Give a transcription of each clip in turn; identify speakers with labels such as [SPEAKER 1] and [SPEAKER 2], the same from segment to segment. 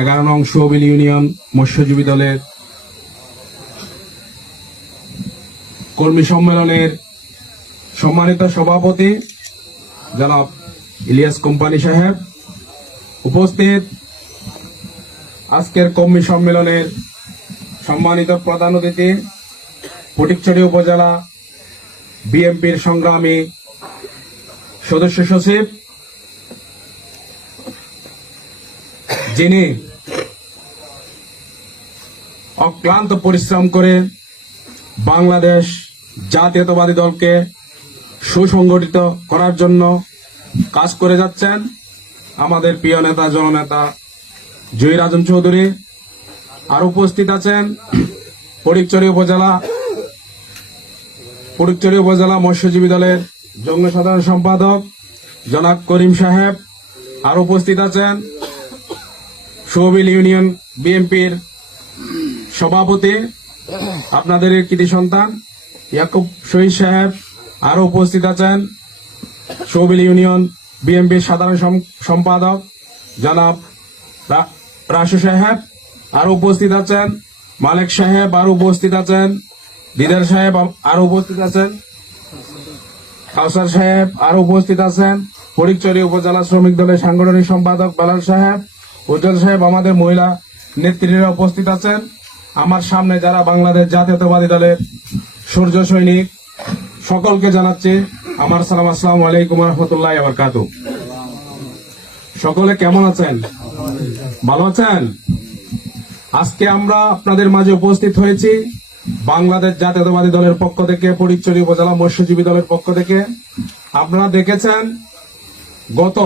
[SPEAKER 1] এগারো নং সোবিল ইউনিয়ন মৎস্যজীবী দলের কর্মী সম্মেলনের সম্মানিত সভাপতি জনাব ইলিয়াস কোম্পানি সাহেব। উপস্থিত আজকের কর্মী সম্মেলনের সম্মানিত প্রধান অতিথি, ফটিকছড়ি উপজেলা বিএনপির সংগ্রামী সদস্য সচিব যিনি অক্লান্ত পরিশ্রম করে বাংলাদেশ জাতীয়তাবাদী দলকে সুসংগঠিত করার জন্য কাজ করে যাচ্ছেন আমাদের প্রিয় নেতা, জননেতা জহির আজম চৌধুরী। আর উপস্থিত আছেন ফটিকচুরি উপজেলা ফটিকচুরি উপজেলা মৎস্যজীবী দলের যুগ্ম সাধারণ সম্পাদক জনাব করিম সাহেব। আর উপস্থিত আছেন সোবিল ইউনিয়ন বিএনপির সভাপতি, আপনাদের কৃতি সন্তান ইয়াকুব শহীদ সাহেব আরও উপস্থিত আছেন। সোবিল ইউনিয়ন বিএনপির সাধারণ সম্পাদক জনাব রা- রাসু সাহেব আরও উপস্থিত আছেন। মালিক সাহেব আরও উপস্থিত আছেন। দিদার সাহেব আম- আরও উপস্থিত আছেন। কাউসার সাহেব আরও উপস্থিত আছেন। ফটিকচুরি উপজেলা শ্রমিক দলের সাংগঠনিক সম্পাদক বেলাল সাহেব উজ্জ্বল সাহেব, আমাদের মহিলা নেত্রীরা উপস্থিত আছেন। আমার সামনে যারা বাংলাদেশ জাতীয়তাবাদী দলের সূর্য সৈনিক, সকলকে জানাচ্ছি আমার সালাম, আসসালামু আলাইকুম রহমতুল্লাহ কাতু সকলে কেমন আছেন? ভালো আছেন? আজকে আমরা আপনাদের মাঝে উপস্থিত হয়েছি বাংলাদেশ জাতীয়তাবাদী দলের পক্ষ থেকে পরিচয় উপজেলা মৎস্যজীবী দলের পক্ষ থেকে। আপনারা দেখেছেন গত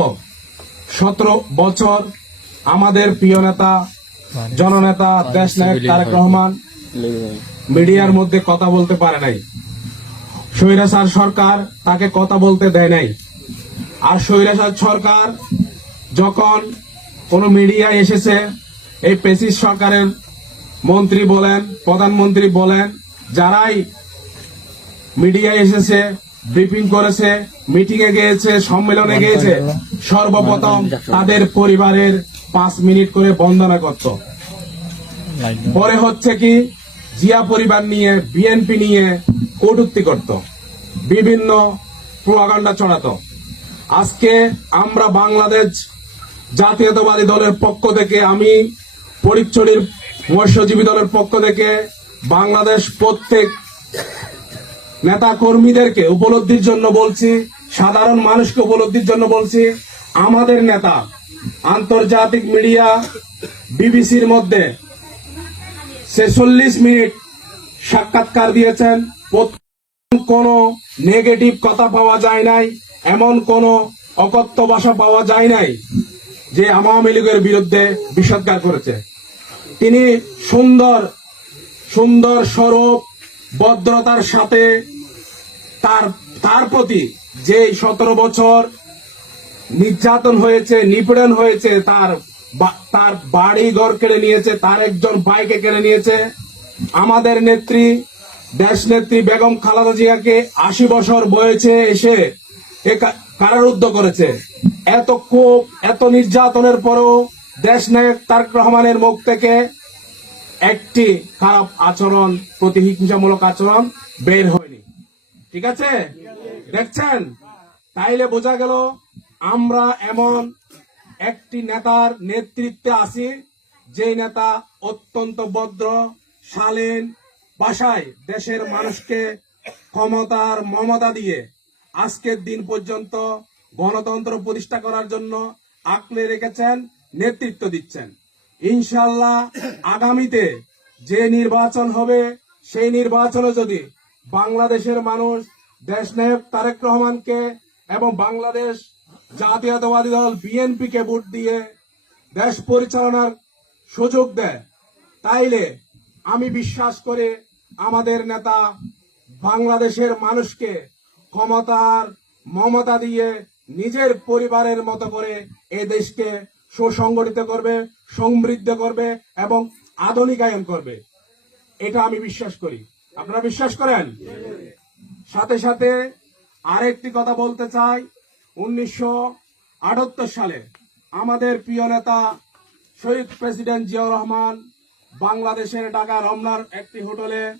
[SPEAKER 1] সতেরো বছর আমাদের প্রিয় নেতা জননেতা দেশ নায়ক তারেক রহমান মিডিয়ার মধ্যে কথা বলতে পারে নাই। স্বৈরাচার সরকার তাকে কথা বলতে দেয় নাই। আর স্বৈরাচার সরকার যখন কোন মিডিয়া এসেছে এই পেসিস সরকারের মন্ত্রী বলেন প্রধানমন্ত্রী বলেন যারাই মিডিয়ায় এসেছে ব্রিফিং করেছে মিটিং এ গিয়েছে সম্মেলনে গিয়েছে সর্বপ্রথম তাদের পরিবারের পাঁচ মিনিট করে বন্দনা করত। পরে হচ্ছে কি জিয়া পরিবার নিয়ে বিএনপি নিয়ে কটূক্তি করত। বিভিন্ন প্রোপাগান্ডা ছড়াতো। আজকে আমরা বাংলাদেশ জাতীয়তাবাদী দলের পক্ষ থেকে আমি পরিচয়ের মৎস্যজীবী দলের পক্ষ থেকে বাংলাদেশ প্রত্যেক নেতা কর্মীদেরকে উপলব্ধির জন্য বলছি সাধারণ মানুষকে উপলব্ধির জন্য বলছি আমাদের নেতা আন্তর্জাতিক মিডিয়া বিবিসির মধ্যে ছেচল্লিশ মিনিট সাক্ষাৎকার দিয়েছেন। কোন নেগেটিভ কথা পাওয়া যায় নাই, এমন কোন অকথ্য ভাষা পাওয়া যায় নাই যে আওয়ামী লীগের বিরুদ্ধে বিষোদ্গার করেছে। তিনি সুন্দর সুন্দর স্বরূপ, ভদ্রতার সাথে তার তার প্রতি যে সতেরো বছর নির্যাতন হয়েছে, নিপীড়ন হয়েছে, তার তার বাড়ি ঘর কেড়ে নিয়েছে, তার একজন ভাইকে কেড়ে নিয়েছে। আমাদের নেত্রী, দেশ নেত্রী বেগম খালেদা জিয়াকে আশি বছর বয়সে এসে কারারুদ্ধ করেছে। এত ক্ষোভ এত নির্যাতনের পরও দেশ নায়ক তারক রহমানের মুখ থেকে একটি খারাপ আচরণ, প্রতিহিংসামূলক আচরণ বের হয়নি। ঠিক আছে? দেখছেন? তাইলে বোঝা গেল আমরা এমন একটি নেতার নেতৃত্বে আছি যে নেতা অত্যন্ত ভদ্র, শালীন ভাষায় দেশের মানুষকে ক্ষমতার মমতা দিয়ে আজকের দিন পর্যন্ত গণতন্ত্র প্রতিষ্ঠা করার জন্য আঁকলে রেখেছেন, নেতৃত্ব দিচ্ছেন। ইনশাল্লাহ আগামীতে যে নির্বাচন হবে, সেই নির্বাচনে যদি বাংলাদেশের মানুষ দেশ নায়ক তারেক রহমানকে এবং বাংলাদেশ জাতীয়তাবাদী দল বিএনপি কে ভোট দিয়ে দেশ পরিচালনার সুযোগ দেয়। তাইলে আমি বিশ্বাস করে আমাদের নেতা বাংলাদেশের মানুষকে ক্ষমতার মমতা দিয়ে নিজের পরিবারের মতো করে এ দেশকে সুসংগঠিত করবে, সমৃদ্ধ করবে এবং আধুনিকায়ন করবে। এটা আমি বিশ্বাস করি। আপনারা বিশ্বাস করেন? সাথে সাথে আরেকটি কথা বলতে চাই। উনিশশো আটাত্তর সালে আমাদের প্রিয় নেতা শহীদ প্রেসিডেন্ট জিয়াউর রহমান বাংলাদেশের ঢাকা রমনার একটি হোটেলে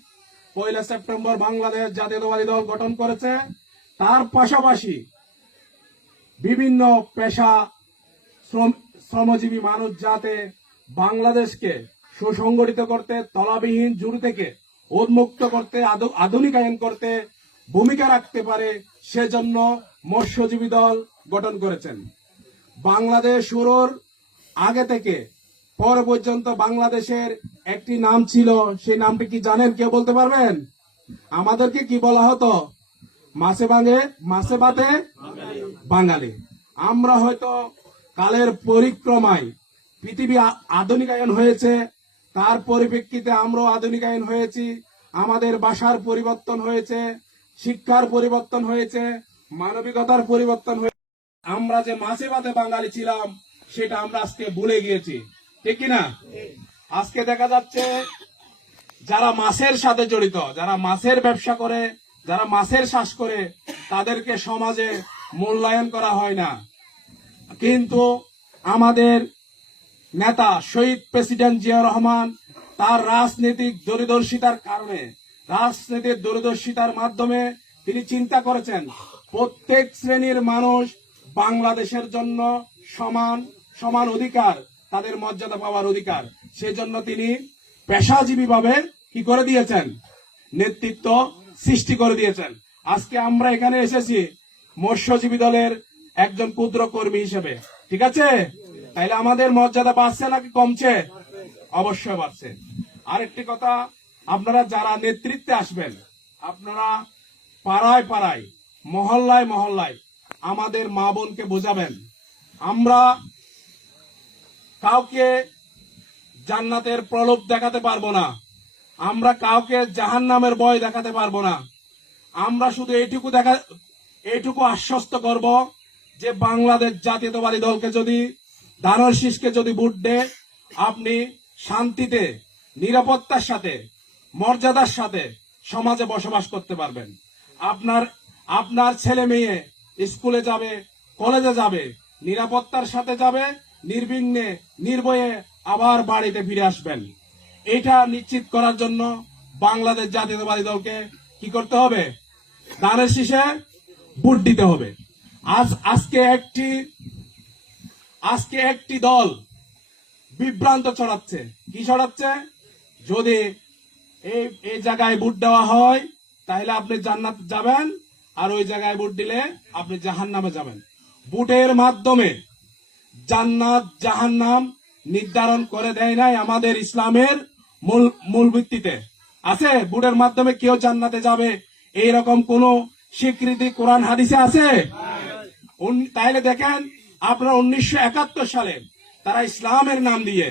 [SPEAKER 1] পয়লা সেপ্টেম্বর বাংলাদেশ জাতীয়তাবাদী দল গঠন করেছে। তার পাশাপাশি বিভিন্ন পেশা শ্রম- শ্রমজীবী মানুষ যাতে বাংলাদেশকে সুসংগঠিত করতে, তলাবিহীন জুড়ি থেকে উন্মুক্ত করতে, আধু- আধুনিকায়ন করতে ভূমিকা রাখতে পারে, সেজন্য মৎস্যজীবী দল গঠন করেছেন। বাংলাদেশ শুরুর আগে থেকে, পর পর্যন্ত বাংলাদেশের একটি নাম ছিল, সেই নামটি কি জানেন কেউ বলতে পারবেন? আমাদেরকে কি বলা হতো? মাছে ভাঙে মাসে বাতে বাঙালি। আমরা হয়তো কালের পরিক্রমায় পৃথিবী আধুনিকায়ন হয়েছে, তার পরিপ্রেক্ষিতে আমরাও আধুনিকায়ন হয়েছি, আমাদের ভাষার পরিবর্তন হয়েছে, শিক্ষার পরিবর্তন হয়েছে মানবিকতার পরিবর্তন হয়েছে আমরা যে মাছে ভাতে বাঙালি ছিলাম, সেটা আমরা আজকে ভুলে গিয়েছি। ঠিক কিনা? আজকে দেখা যাচ্ছে যারা মাছের সাথে জড়িত, যারা মাছের ব্যবসা করে, যারা মাছের চাষ করে, তাদেরকে সমাজে মূল্যায়ন করা হয় না। কিন্তু আমাদের নেতা শহীদ প্রেসিডেন্ট জিয়া রহমান তার রাজনৈতিক দূরদর্শিতার কারণে রাজনীতির দূরদর্শিতার মাধ্যমে তিনি চিন্তা করেছেন প্রত্যেক শ্রেণির মানুষ বাংলাদেশের জন্য সমান সমান অধিকার, তাদের মর্যাদা পাওয়ার অধিকার। সেজন্য তিনি পেশাজীবী ভাবে কি করে দিয়েছেন? নেতৃত্ব সৃষ্টি করে দিয়েছেন। আজকে আমরা এখানে এসেছি মৎস্যজীবী দলের একজন ক্ষুদ্র কর্মী হিসেবে। ঠিক আছে? তাইলে আমাদের মর্যাদা বাড়ছে নাকি কমছে? অবশ্যই বাড়ছে। আরেকটি কথা, আপনারা যারা নেতৃত্বে আসবেন, আপনারা পাড়ায় পাড়ায় মহল্লায় মহল্লায় আমাদের মা বোনকে বোঝাবেন। আমরা কাউকে জান্নাতের প্রলোভ দেখাতে পারব না। আমরা কাউকে জাহান নামের ভয় দেখাতে পারব না। আমরা শুধু এইটুকু দেখা, এইটুকু আশ্বস্ত করব যে বাংলাদেশ জাতীয়তাবাদী দলকে যদি দানর শীষকে যদি ভোট দে আপনি শান্তিতে, নিরাপত্তার সাথে, মর্যাদার সাথে সমাজে বসবাস করতে পারবেন। আপনার আপনার ছেলে মেয়ে স্কুলে যাবে, কলেজে যাবে, নিরাপত্তার সাথে যাবে, নির্বিঘ্নে, নির্ভয়ে আবার বাড়িতে ফিরে আসবেন। এটা নিশ্চিত করার জন্য বাংলাদেশ জাতীয়তাবাদী দলকে কি করতে হবে? দানের শীষে ভোট দিতে হবে। আজ আজকে একটি আজকে একটি দল বিভ্রান্ত ছড়াচ্ছে। কি ছড়াচ্ছে? যদি এই এই জায়গায় ভোট দেওয়া হয়, তাহলে আপনি জান্নাত যাবেন। আর ওই জায়গায় ভোট দিলে আপনি জাহান নামে যাবেন। ভোটের মাধ্যমে জান্নাত, জাহান্নাম নির্ধারণ করে দেয় নাই আমাদের ইসলামের মূল মূল ভিত্তিতে। আছে? ভোটের মাধ্যমে কেউ জান্নাতে যাবে? এইরকম কোন স্বীকৃতি কোরআন হাদিসে আছে? তাইলে দেখেন, আপনারা উনিশশো একাত্তর সালে তারা ইসলামের নাম দিয়ে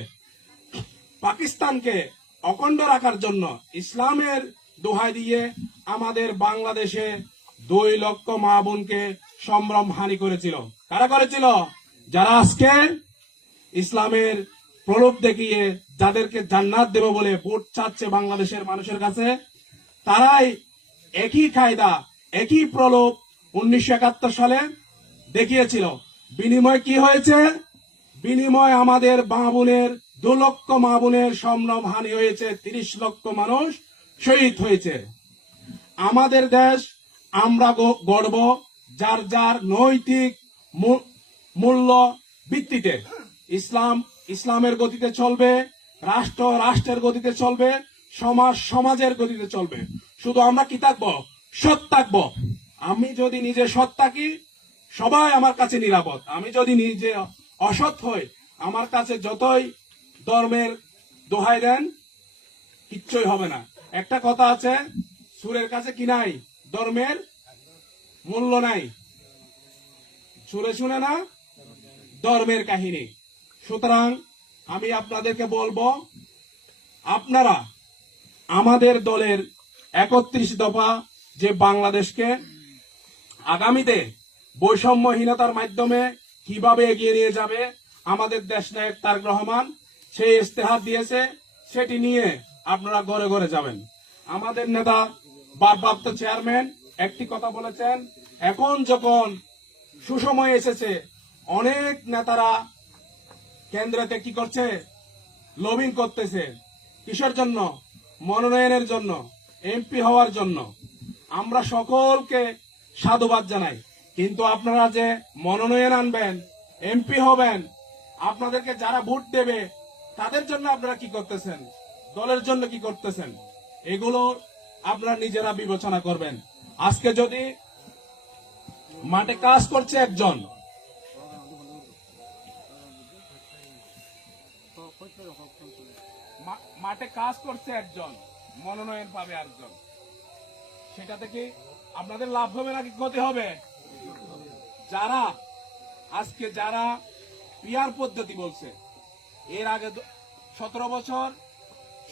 [SPEAKER 1] পাকিস্তানকে অখণ্ড রাখার জন্য ইসলামের দোহাই দিয়ে আমাদের বাংলাদেশে দুই লক্ষ মা বোনকে সম্ভ্রম হানি করেছিল। কারা করেছিল? যারা আজকে ইসলামের প্রলোভ দেখিয়ে যাদেরকে জান্নাত দেব বলে ভোট চাচ্ছে বাংলাদেশের মানুষের কাছে, তারাই একই কায়দা, একই প্রলোভ উনিশশো একাত্তর সালে দেখিয়েছিল। বিনিময় কি হয়েছে? বিনিময় আমাদের মা বোনের দু লক্ষ মা বোনের সম্ভ্রম হানি হয়েছে, তিরিশ লক্ষ মানুষ শহীদ হয়েছে। আমাদের দেশ আমরা গড়ব যার যার নৈতিক মূল্য ভিত্তিতে। ইসলাম, ইসলামের গতিতে চলবে, রাষ্ট্র রাষ্ট্রের গতিতে চলবে, সমাজ সমাজের গতিতে চলবে। শুধু আমরা কি থাকব? সৎ থাকব। আমি যদি নিজে সৎ থাকি, সবাই আমার কাছে নিরাপদ। আমি যদি নিজে অসৎ হই, আমার কাছে যতই ধর্মের দোহাই দেন, কিচ্ছুই হবে না। একটা কথা আছে, সুরের কাছে কি নাই? ধর্মের মূল্য নাই। সুরে শুনে না? ধর্মের কাহিনী। সুতরাং আমি আপনাদেরকে বলব, আপনারা আমাদের দলের একত্রিশ দফা যে বাংলাদেশকে আগামীতে বৈষম্যহীনতার মাধ্যমে কীভাবে এগিয়ে নিয়ে যাবে আমাদের দেশ নায়ক তারেক রহমান, সেই ইস্তেহার দিয়েছে, সেটি নিয়ে আপনারা ঘরে ঘরে যাবেন। আমাদের নেতা ভারপ্রাপ্ত চেয়ারম্যান একটি কথা বলেছেন, এখন যখন সুসময় এসেছে, অনেক নেতারা কেন্দ্রতে কি করছে? লবিং করতেছে, কিসের জন্য? মনোনয়নের জন্য এমপি হওয়ার জন্য। আমরা সকলকে সাধুবাদ জানাই। কিন্তু আপনারা যে মনোনয়ন আনবেন এমপি হবেন, আপনাদেরকে যারা ভোট দেবে, তাদের জন্য আপনারা কি করতেছেন? দলের জন্য কি করতেছেন? এগুলো আপনারা নিজেরা বিবেচনা করবেন। আজকে যদি মাঠে কাজ করছে একজন মাঠে কাজ করছে একজন, মনোনয়ন পাবে একজন সেটা থেকে আপনাদের লাভ হবে নাকি ক্ষতি হবে? যারা, আজকে যারা পিয়ার পদ্ধতি বলছে, এর আগে সতেরো বছর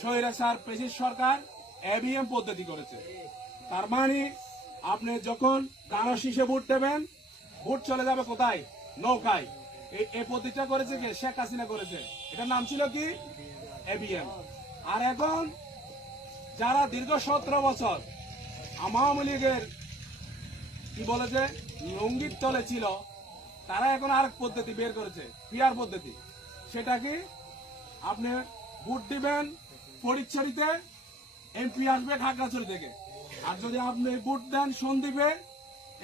[SPEAKER 1] স্বৈরাচার প্রেসিড সরকার এবিএম পদ্ধতি করেছে। তার মানে আপনি যখন দানা শীষে ভোট দেবেন, ভোট চলে যাবে কোথায়? নৌকায়। এই পদ্ধতিটা করেছে কে? শেখ হাসিনা করেছে। এটার নাম ছিল কি? এভিএম আর এখন, যারা দীর্ঘ সতেরো বছর আওয়ামী লীগের, কি বলে যে, লঙ্গির তলে ছিল, তারা এখন আরেক পদ্ধতি বের করেছে পিয়ার পদ্ধতি। সেটা কি? আপনি ভোট দিবেন পরিচ্ছরিতে এমপি আসবে খাগড়াছড়ি থেকে। আর যদি আপনি ভোট দেন সন্দ্বীপে,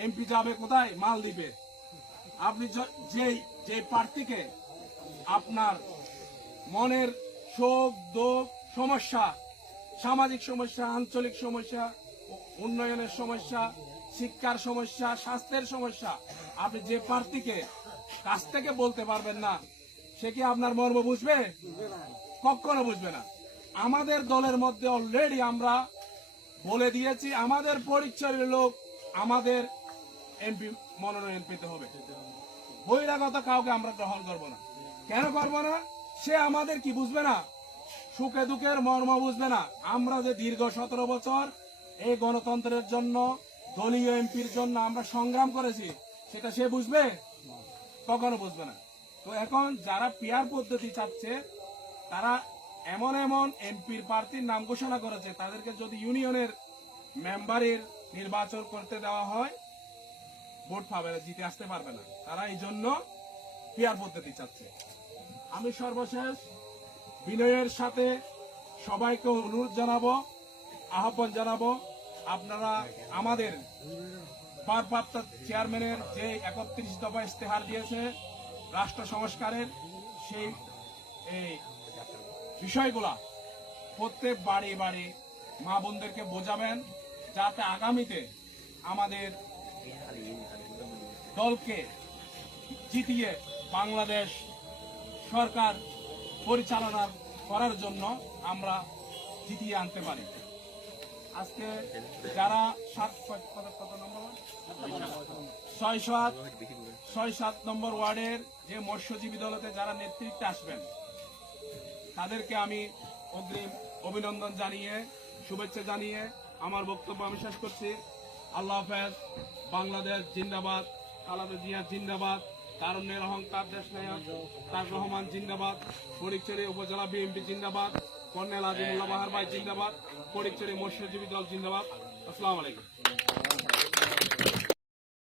[SPEAKER 1] এমপি যাবে কোথায়? মালদ্বীপে। আপনি যেই যে প্রার্থীকে আপনার মনের শোক, দুঃখ, সমস্যা, সামাজিক সমস্যা, আঞ্চলিক সমস্যা, উন্নয়নের সমস্যা, শিক্ষার সমস্যা, স্বাস্থ্যের সমস্যা, আপনি যে প্রার্থীকে কাছ থেকে বলতে পারবেন না, সে কি আপনার মর্ম বুঝবে? কখনো বুঝবে না। আমাদের দলের মধ্যে অলরেডি আমরা বলে দিয়েছি, আমাদের পরিচয়ের লোক আমাদের এমপি মনোনয়ন পেতে হবে। বহিরাগত কাউকে আমরা গ্রহণ করব না। কেন করব না? সে আমাদের কি বুঝবে না? সুখে দুঃখের মর্ম বুঝবে না। আমরা যে দীর্ঘ সতেরো বছর এই গণতন্ত্রের জন্য, দলীয় এমপির জন্য আমরা সংগ্রাম করেছি, সেটা সে বুঝবে? কখনো বুঝবে না। তো এখন যারা পিয়ার পদ্ধতি চাচ্ছে, তারা এমন এমন এমপির প্রার্থীর নাম ঘোষণা করেছে, তাদেরকে যদি ইউনিয়নের মেম্বারের নির্বাচন করতে দেওয়া হয়, ভোট পাবে না, জিতে আসতে পারবে না। তারা এই জন্য পিয়ার পদ্ধতি চাচ্ছে। আমি সর্বশেষ বিনয়ের সাথে সবাইকে অনুরোধ জানাব, আহ্বান জানাব, আপনারা আমাদের ভারপ্রাপ্ত চেয়ারম্যানের যে একত্রিশ দফা ইস্তেহার দিয়েছে, রাষ্ট্র সংস্কারের সেই এই বিষয়গুলা প্রত্যেক বাড়ি বাড়ি মা বোনদেরকে বোঝাবেন যাতে আগামীতে আমাদের দলকে জিতিয়ে বাংলাদেশ সরকার পরিচালনা করার জন্য আমরা জিতিয়ে আনতে পারি। আজকে যারা সাত কত নম্বর ছয় সাত ছয় সাত নম্বর ওয়ার্ডের যে মৎস্যজীবী দলতে যারা নেতৃত্বে আসবেন তাদেরকে আমি অগ্রিম অভিনন্দন জানিয়ে, শুভেচ্ছা জানিয়ে আমার বক্তব্য আমি শেষ করছি। আল্লাহ হাফেজ, বাংলাদেশ জিন্দাবাদ খালাদা জিয়া জিন্দাবাদ, তারুণ্যের অহংকার দেশ নায়ক তার রহমান জিন্দাবাদ ফরিকচুরি উপজেলা বিএনপি জিন্দাবাদ, কর্নেল আজিমুল্লাহ বাহার ভাই জিন্দাবাদ ফরিকচুরি মৎস্যজীবী দল জিন্দাবাদ। আসসালামু আলাইকুম।